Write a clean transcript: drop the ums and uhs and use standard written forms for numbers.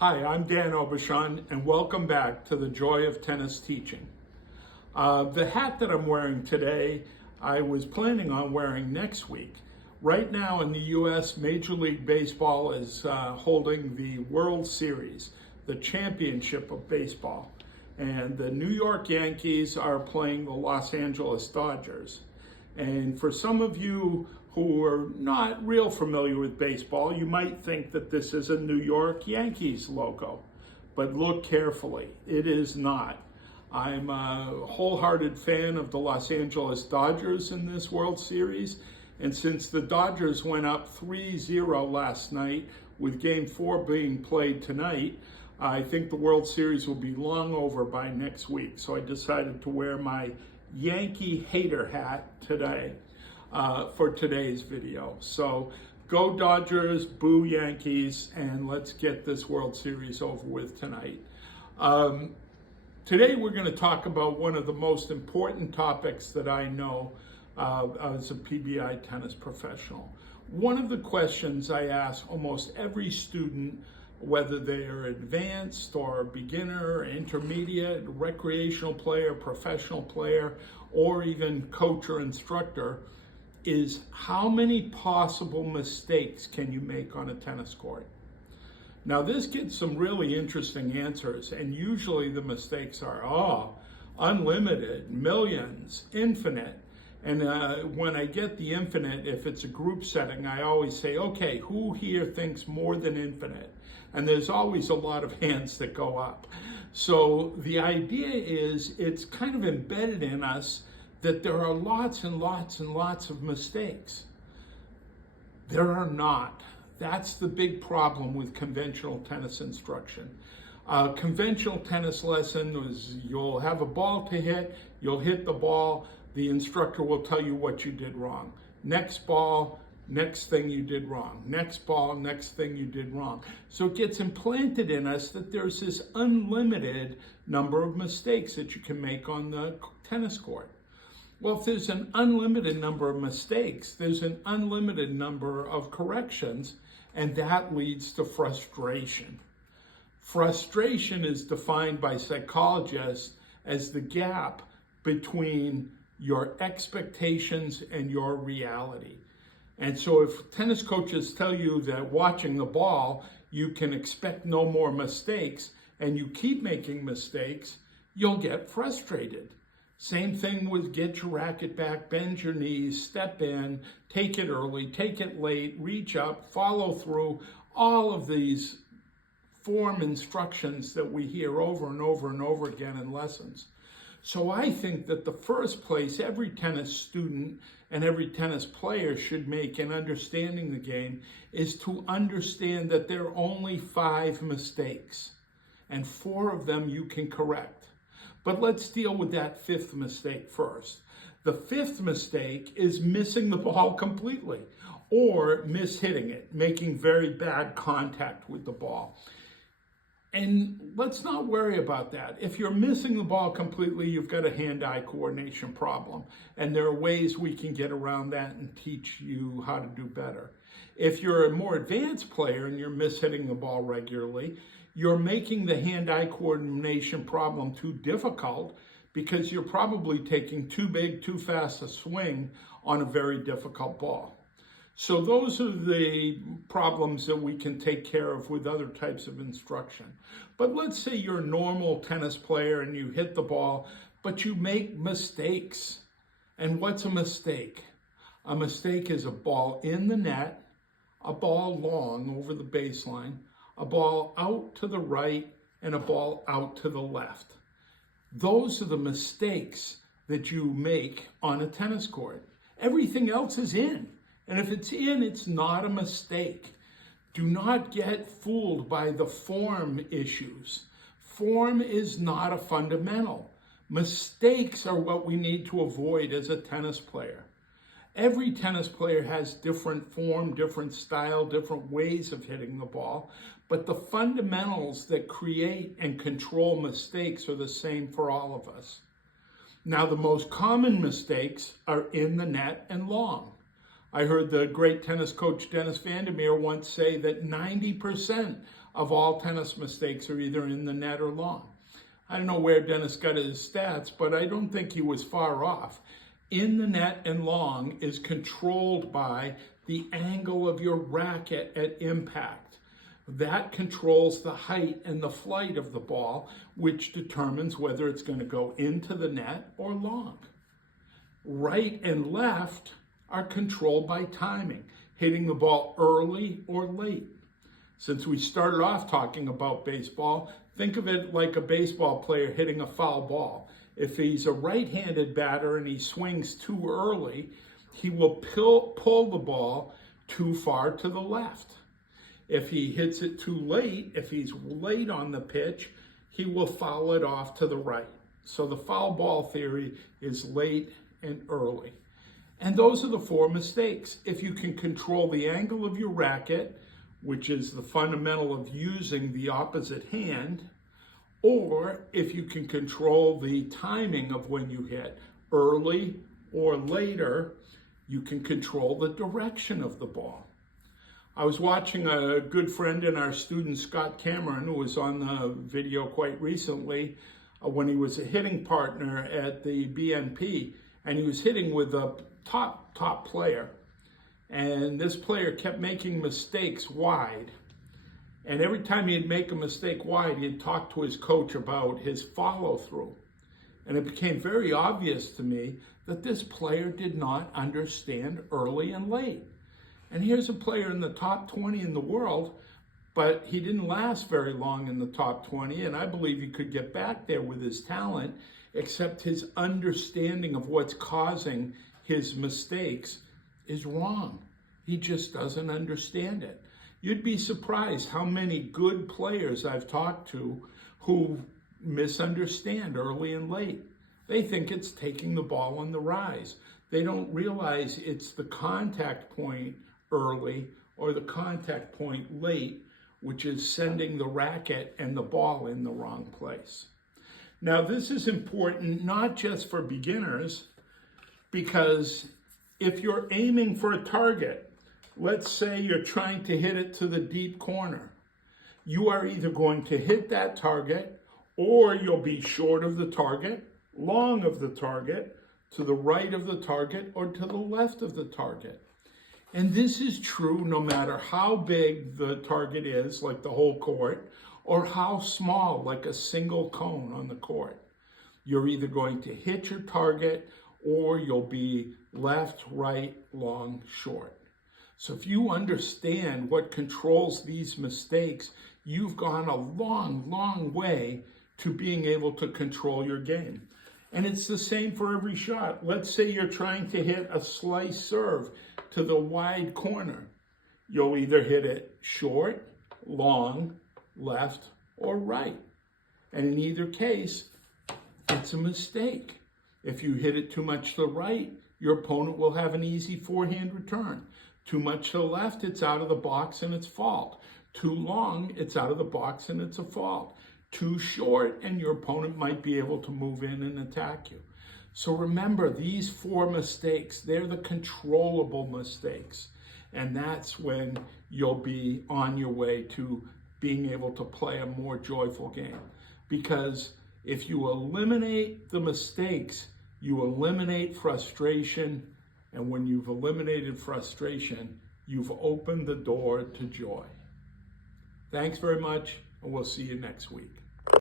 Hi, I'm Dan Aubuchon, and welcome back to the Joy of Tennis Teaching. The hat that I'm wearing today, I was planning on wearing next week. Right now in the U.S., Major League Baseball is holding the World Series, the championship of baseball. And the New York Yankees are playing the Los Angeles Dodgers. And for some of you who are not real familiar with baseball, you might think that this is a New York Yankees logo. But look carefully, it is not. I'm a wholehearted fan of the Los Angeles Dodgers in this World Series. And since the Dodgers went up 3-0 last night, with Game 4 being played tonight, I think the World Series will be long over by next week. So I decided to wear my Yankee hater hat today for today's video. So go Dodgers, boo Yankees, and let's get this World Series over with tonight. Today we're going to talk about one of the most important topics that I know as a PBI tennis professional. One of the questions I ask almost every student, whether they are advanced or beginner, intermediate, recreational player, professional player, or even coach or instructor, is how many possible mistakes can you make on a tennis court? Now this gets some really interesting answers, and usually the mistakes are, unlimited, millions, infinite. And when I get the infinite, if it's a group setting, I always say, okay, who here thinks more than infinite? And there's always a lot of hands that go up. So the idea is it's kind of embedded in us that there are lots and lots and lots of mistakes. There are not. That's the big problem with conventional tennis instruction. Conventional tennis lesson is you'll have a ball to hit, you'll hit the ball, the instructor will tell you what you did wrong. Next ball, next thing you did wrong. Next ball, next thing you did wrong. So it gets implanted in us that there's this unlimited number of mistakes that you can make on the tennis court. Well, if there's an unlimited number of mistakes, there's an unlimited number of corrections, and that leads to frustration. Frustration is defined by psychologists as the gap between your expectations and your reality. And so if tennis coaches tell you that watching the ball, you can expect no more mistakes, and you keep making mistakes, you'll get frustrated. Same thing with get your racket back, bend your knees, step in, take it early, take it late, reach up, follow through, all of these form instructions that we hear over and over and over again in lessons. So I think that the first place every tennis student and every tennis player should make in understanding the game is to understand that there are only 5 mistakes, and 4 of them you can correct. But let's deal with that 5th mistake first. The 5th mistake is missing the ball completely or mishitting it, making very bad contact with the ball. And let's not worry about that. If you're missing the ball completely, you've got a hand-eye coordination problem. And there are ways we can get around that and teach you how to do better. If you're a more advanced player and you're mishitting the ball regularly, you're making the hand-eye coordination problem too difficult because you're probably taking too big, too fast a swing on a very difficult ball. So those are the problems that we can take care of with other types of instruction. But let's say you're a normal tennis player and you hit the ball, but you make mistakes. And what's a mistake? A mistake is a ball in the net, a ball long over the baseline, a ball out to the right, and a ball out to the left. Those are the mistakes that you make on a tennis court. Everything else is in. And if it's in, it's not a mistake. Do not get fooled by the form issues. Form is not a fundamental. Mistakes are what we need to avoid as a tennis player. Every tennis player has different form, different style, different ways of hitting the ball, but the fundamentals that create and control mistakes are the same for all of us. Now, the most common mistakes are in the net and long. I heard the great tennis coach Dennis Van der Meer once say that 90% of all tennis mistakes are either in the net or long. I don't know where Dennis got his stats, but I don't think he was far off. In the net and long is controlled by the angle of your racket at impact. That controls the height and the flight of the ball, which determines whether it's going to go into the net or long. Right and left are controlled by timing, hitting the ball early or late. Since we started off talking about baseball, think of it like a baseball player hitting a foul ball. If he's a right-handed batter and he swings too early, he will pull the ball too far to the left. If he hits it too late, if he's late on the pitch, he will foul it off to the right. So the foul ball theory is late and early. And those are the 4 mistakes. If you can control the angle of your racket, which is the fundamental of using the opposite hand, or if you can control the timing of when you hit, early or later, you can control the direction of the ball. I was watching a good friend and our student, Scott Cameron, who was on the video quite recently, when he was a hitting partner at the BNP, and he was hitting with a top player. And this player kept making mistakes wide. And every time he'd make a mistake wide, he'd talk to his coach about his follow-through. And it became very obvious to me that this player did not understand early and late. And here's a player in the top 20 in the world, but he didn't last very long in the top 20, and I believe he could get back there with his talent, except his understanding of what's causing his mistakes is wrong. He just doesn't understand it. You'd be surprised how many good players I've talked to who misunderstand early and late. They think it's taking the ball on the rise. They don't realize it's the contact point early or the contact point late, which is sending the racket and the ball in the wrong place. Now, this is important not just for beginners, because if you're aiming for a target, let's say you're trying to hit it to the deep corner, you are either going to hit that target or you'll be short of the target, long of the target, to the right of the target, or to the left of the target. And this is true no matter how big the target is, like the whole court, or how small, like a single cone on the court. You're either going to hit your target or you'll be left, right, long, short. So if you understand what controls these mistakes, you've gone a long way to being able to control your game. And it's the same for every shot. Let's say you're trying to hit a slice serve to the wide corner. You'll either hit it short, long, left, or right. And in either case, it's a mistake. If you hit it too much to the right, your opponent will have an easy forehand return. Too much to the left, it's out of the box and it's fault. Too long, it's out of the box and it's a fault. Too short, and your opponent might be able to move in and attack you. So remember, these 4 mistakes, they're the controllable mistakes. And that's when you'll be on your way to being able to play a more joyful game. Because if you eliminate the mistakes, you eliminate frustration. And when you've eliminated frustration, you've opened the door to joy. Thanks very much, and we'll see you next week.